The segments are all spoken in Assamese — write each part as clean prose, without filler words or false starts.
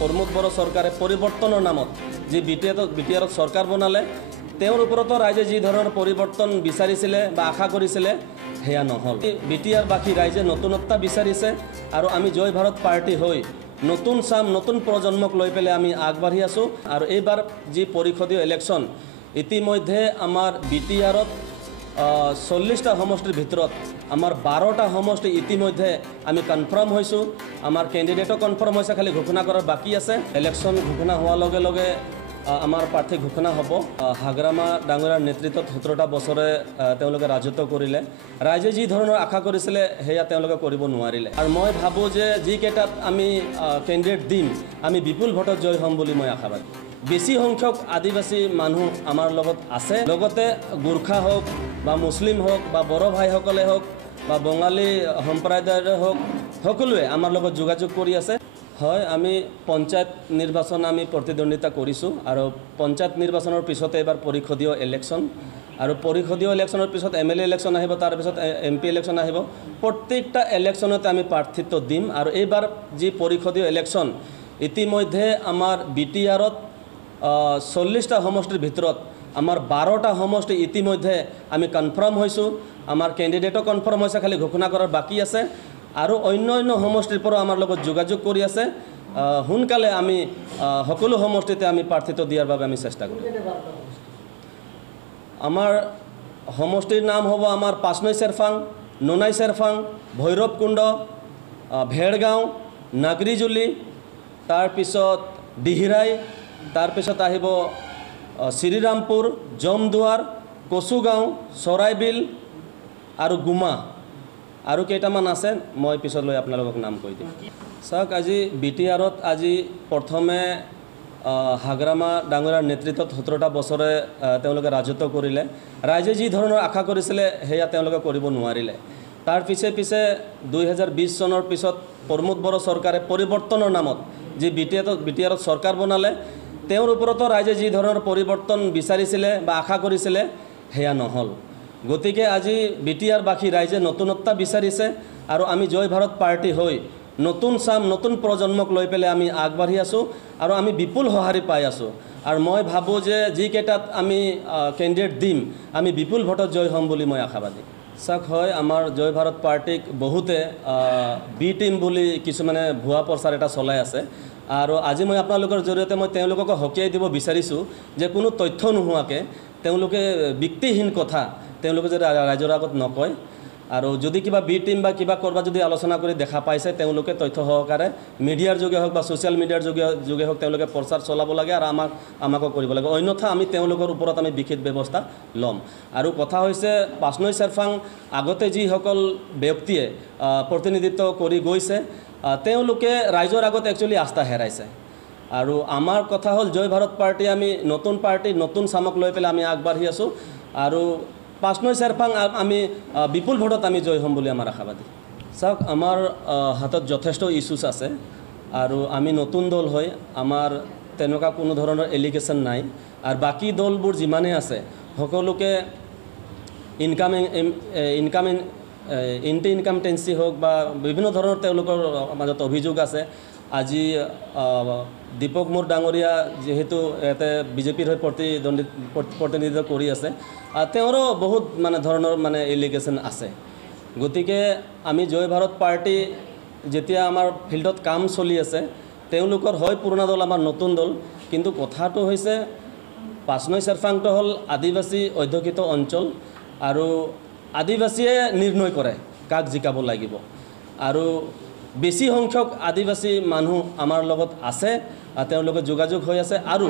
प्रमोद बर सरकारे परिवर्तনৰ नामत जी বিটিআৰত सरकार बनाले তেওঁৰ ওপৰতো ৰাইজে যি ধৰণৰ পৰিৱৰ্তন বিচাৰিছিলে বা আশা কৰিছিলে হেয়া নহল। বিটিআৰবাসী ৰাইজে নতুনত্বা বিচাৰিছে আৰু আমি জয় ভাৰত পাৰ্টি হৈ নতুন চাম নতুন প্ৰজন্মক লৈ পেলাই আমি আগবাঢ়ি আছোঁ। আৰু এইবাৰ যি পৰিষদীয় ইলেকশ্যন ইতিমধ্যে আমাৰ বিটিআৰত 40টা সমষ্টিৰ ভিতৰত আমাৰ 12টা সমষ্টি ইতিমধ্যে আমি কনফাৰ্ম হৈছোঁ। আমাৰ কেণ্ডিডেটো কনফাৰ্ম হৈছে, খালি ঘোষণা কৰাৰ বাকী আছে। ইলেকশ্যন ঘোষণা হোৱাৰ লগে লগে আমাৰ প্ৰাৰ্থী ঘোষণা হ'ব। হাগ্ৰামা ডাঙৰীয়াৰ নেতৃত্বত 17টা বছৰে তেওঁলোকে ৰাজত্ব কৰিলে। ৰাইজে যি ধৰণৰ আশা কৰিছিলে সেয়া তেওঁলোকে কৰিব নোৱাৰিলে। আৰু মই ভাবোঁ যে যিকেইটাত আমি কেণ্ডিডেট দিম আমি বিপুল ভোটত জয় হ'ম বুলি মই আশাবাদী। বেছি সংখ্যক আদিবাসী মানুহ আমাৰ লগত আছে, লগতে গোৰ্খা হওক বা মুছলিম হওক বা বড়ো ভাইসকলে হওক বা বঙালী সম্প্ৰদায়ৰে হওক সকলোৱে আমাৰ লগত যোগাযোগ কৰি আছে। হয়, আমি পঞ্চায়ত নিৰ্বাচন আমি প্ৰতিদ্বন্দ্বিতা কৰিছোঁ আৰু পঞ্চায়ত নিৰ্বাচনৰ পিছতে এবাৰ পৰিষদীয় ইলেকশ্যন আৰু পৰিষদীয় ইলেকশ্যনৰ পিছত MLA ইলেকশ্যন আহিব, তাৰপিছত MP ইলেকশ্যন আহিব। প্ৰত্যেকটা ইলেকশ্যনতে আমি প্ৰাৰ্থিত্ব দিম। আৰু এইবাৰ যি পৰিষদীয় ইলেকশ্যন ইতিমধ্যে আমাৰ বিটিআৰত 40টা সমষ্টিৰ ভিতৰত আমাৰ 12টা সমষ্টি ইতিমধ্যে আমি কনফাৰ্ম হৈছোঁ। আমাৰ কেণ্ডিডেটো কনফাৰ্ম হৈছে, খালি ঘোষণা কৰাৰ বাকী আছে। আৰু অন্য সমষ্টিৰ পৰা আমাৰ লগত যোগাযোগ কৰি আছে। সোনকালে আমি সকলো সমষ্টিতে আমি প্ৰাৰ্থিত্ব দিয়াৰ বাবে আমি চেষ্টা কৰিম। আমাৰ সমষ্টিৰ নাম হ'ব আমাৰ পাঁচনৈ চেৰফাং, নোনাই চেৰফাং, ভৈৰৱকুণ্ড, ভেৰগাঁও, নাগৰিজুলি, তাৰপিছত দিহিৰাই, তাৰপিছত আহিব শ্ৰীৰামপুৰ, জমদুৱাৰ, কচুগাঁও, চৰাইবিল আৰু গুমা আৰু কেইটামান আছে, মই পিছলৈ আপোনালোকক নাম কৈ দিম। চাওক, আজি বিটিআৰত আজি প্ৰথমে হাগ্ৰামা ডাঙৰীয়াৰ নেতৃত্বত 17টা বছৰে তেওঁলোকে ৰাজত্ব কৰিলে। ৰাইজে যি ধৰণৰ আশা কৰিছিলে সেয়া তেওঁলোকে কৰিব নোৱাৰিলে। তাৰ পিছে 2020 চনৰ পিছত প্ৰমোদ বৰ চৰকাৰে পৰিৱৰ্তনৰ নামত যি বিটিআৰত চৰকাৰ বনালে তেওঁৰ ওপৰতো ৰাইজে যি ধৰণৰ পৰিৱৰ্তন বিচাৰিছিলে বা আশা কৰিছিলে সেয়া নহল। গতিকে আজি বিটিআৰবাসী ৰাইজে নতুনত্বা বিচাৰিছে আৰু আমি জয় ভাৰত পাৰ্টি হৈ নতুন চাম নতুন প্ৰজন্মক লৈ পেলাই আমি আগবাঢ়ি আছোঁ আৰু আমি বিপুল সঁহাৰি পাই আছোঁ। আৰু মই ভাবোঁ যে যিকেইটাত আমি কেণ্ডিডেট দিম আমি বিপুল ভোটত জয় হ'ম বুলি মই আশাবাদী। চাওক, হয়, আমাৰ জয় ভাৰত পাৰ্টিক বহুতে বি টিম বুলি কিছুমানে ভুৱা প্ৰচাৰ এটা চলাই আছে। আৰু আজি মই আপোনালোকৰ জৰিয়তে মই তেওঁলোকক সকীয়াই দিব বিচাৰিছোঁ যে কোনো তথ্য নোহোৱাকৈ তেওঁলোকে ভিত্তিহীন কথা তেওঁলোকে যদি ৰাইজৰ আগত নকয়। আৰু যদি কিবা বি টিম বা কিবা কৰবাত যদি আলোচনা কৰি দেখা পাইছে তেওঁলোকে তথ্য সহকাৰে মিডিয়াৰ যোগে হওক বা ছ'চিয়েল মিডিয়াৰ যোগে হওক তেওঁলোকে প্ৰচাৰ চলাব লাগে আৰু আমাকো কৰিব লাগে। অন্যথা আমি তেওঁলোকৰ ওপৰত আমি বিশেষ ব্যৱস্থা ল'ম। আৰু কথা হৈছে পাঁচনৈ চেৰফাং আগতে যিসকল ব্যক্তিয়ে প্ৰতিনিধিত্ব কৰি গৈছে তেওঁলোকে ৰাইজৰ আগত একচুৱেলি আস্থা হেৰাইছে। আৰু আমাৰ কথা হ'ল জয় ভাৰত পাৰ্টি, আমি নতুন পাৰ্টি নতুন চামক লৈ পেলাই আমি আগবাঢ়ি আছোঁ আৰু পাঁচনৈ চেৰফাং আমি বিপুল ভোটত আমি জয় হ'ম বুলি আমাৰ আশাবাদী। চাওক, আমাৰ হাতত যথেষ্ট ইছ্যুছ আছে আৰু আমি নতুন দল হৈ আমাৰ তেনেকুৱা কোনো ধৰণৰ এলিগেশ্যন নাই। আৰু বাকী দলবোৰ যিমানেই আছে সকলোকে ইনকামটেঞ্চি হওক বা বিভিন্ন ধৰণৰ তেওঁলোকৰ মাজত অভিযোগ আছে। আজি দীপক মুৰ ডাঙৰীয়া যিহেতু ইয়াতে বিজেপিৰ হৈ প্ৰতিনিধিত্ব কৰি আছে, তেওঁৰো বহুত ধৰণৰ এলিগেশ্যন আছে। গতিকে আমি জয় ভাৰত পাৰ্টি যেতিয়া আমাৰ ফিল্ডত কাম চলি আছে তেওঁলোকৰ হয় পুৰণা দল আমাৰ নতুন দল, কিন্তু কথাটো হৈছে পাঁচনৈ চেৰফাংটো হ'ল আদিবাসী অধ্যুষিত অঞ্চল আৰু আদিবাসীয়ে নিৰ্ণয় কৰে কাক জিকাব লাগিব। আৰু বেছি সংখ্যক আদিবাসী মানুহ আমাৰ লগত আছে, তেওঁলোকে যোগাযোগ হৈ আছে। আৰু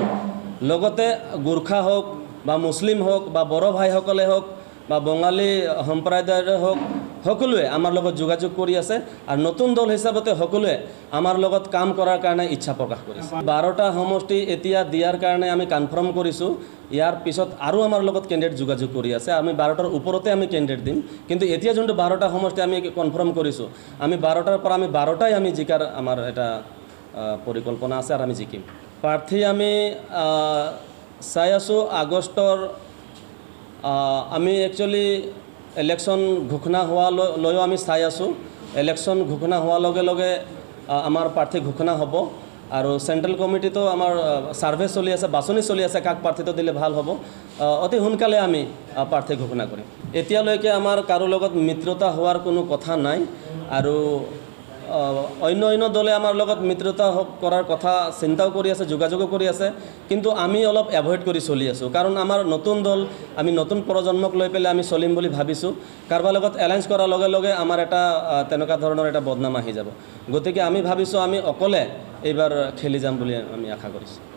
লগতে গোৰ্খা হওক বা মুছলিম হওক বা বড়ো ভাইসকলে হওক বা বঙালী সম্প্ৰদায়ৰে হওক সকলোৱে আমাৰ লগত যোগাযোগ কৰি আছে। আৰু নতুন দল হিচাপতে সকলোৱে আমাৰ লগত কাম কৰাৰ কাৰণে ইচ্ছা প্ৰকাশ কৰিছে। 12টা সমষ্টি এতিয়া দিয়াৰ কাৰণে আমি কনফাৰ্ম কৰিছোঁ। ইয়াৰ পিছত আৰু আমাৰ লগত কেণ্ডিডেট যোগাযোগ কৰি আছে। আমি 12টাৰ ওপৰতে আমি কেণ্ডিডেট দিম, কিন্তু এতিয়া যোনটো 12টা সমষ্টি আমি কনফাৰ্ম কৰিছোঁ আমি 12টাৰ পৰা আমি 12টাই আমি জিকাৰ আমাৰ এটা পৰিকল্পনা আছে আৰু আমি জিকিম। প্ৰাৰ্থী আমি চাই আছোঁ আগষ্টৰ আমি একচুৱেলি ইলেকশ্যন ঘোষণা হোৱালৈও আমি চাই আছোঁ। ইলেকশ্যন ঘোষণা হোৱাৰ লগে লগে আমাৰ প্ৰাৰ্থী ঘোষণা হ'ব আৰু চেণ্ট্ৰেল কমিটিতো আমাৰ ছাৰ্ভে চলি আছে, বাছনি চলি আছে, কাক প্ৰাৰ্থিত্ব দিলে ভাল হ'ব। অতি সোনকালে আমি প্ৰাৰ্থী ঘোষণা কৰিম। এতিয়ালৈকে আমাৰ কাৰো লগত মিত্ৰতা হোৱাৰ কোনো কথা নাই, আৰু অন্য দলে আমাৰ লগত মিত্ৰতা কৰাৰ কথা চিন্তাও কৰি আছে, যোগাযোগো কৰি আছে, কিন্তু আমি অলপ এভইড কৰি চলি আছোঁ। কাৰণ আমাৰ নতুন দল, আমি নতুন প্ৰজন্মক লৈ পেলাই আমি চলিম বুলি ভাবিছোঁ। কাৰোবাৰ লগত এলায়েন্স কৰাৰ লগে লগে আমাৰ এটা তেনেকুৱা ধৰণৰ এটা বদনাম আহি যাব। গতিকে আমি ভাবিছোঁ আমি অকলে এইবাৰ খেলি যাম বুলি আমি আশা কৰিছোঁ।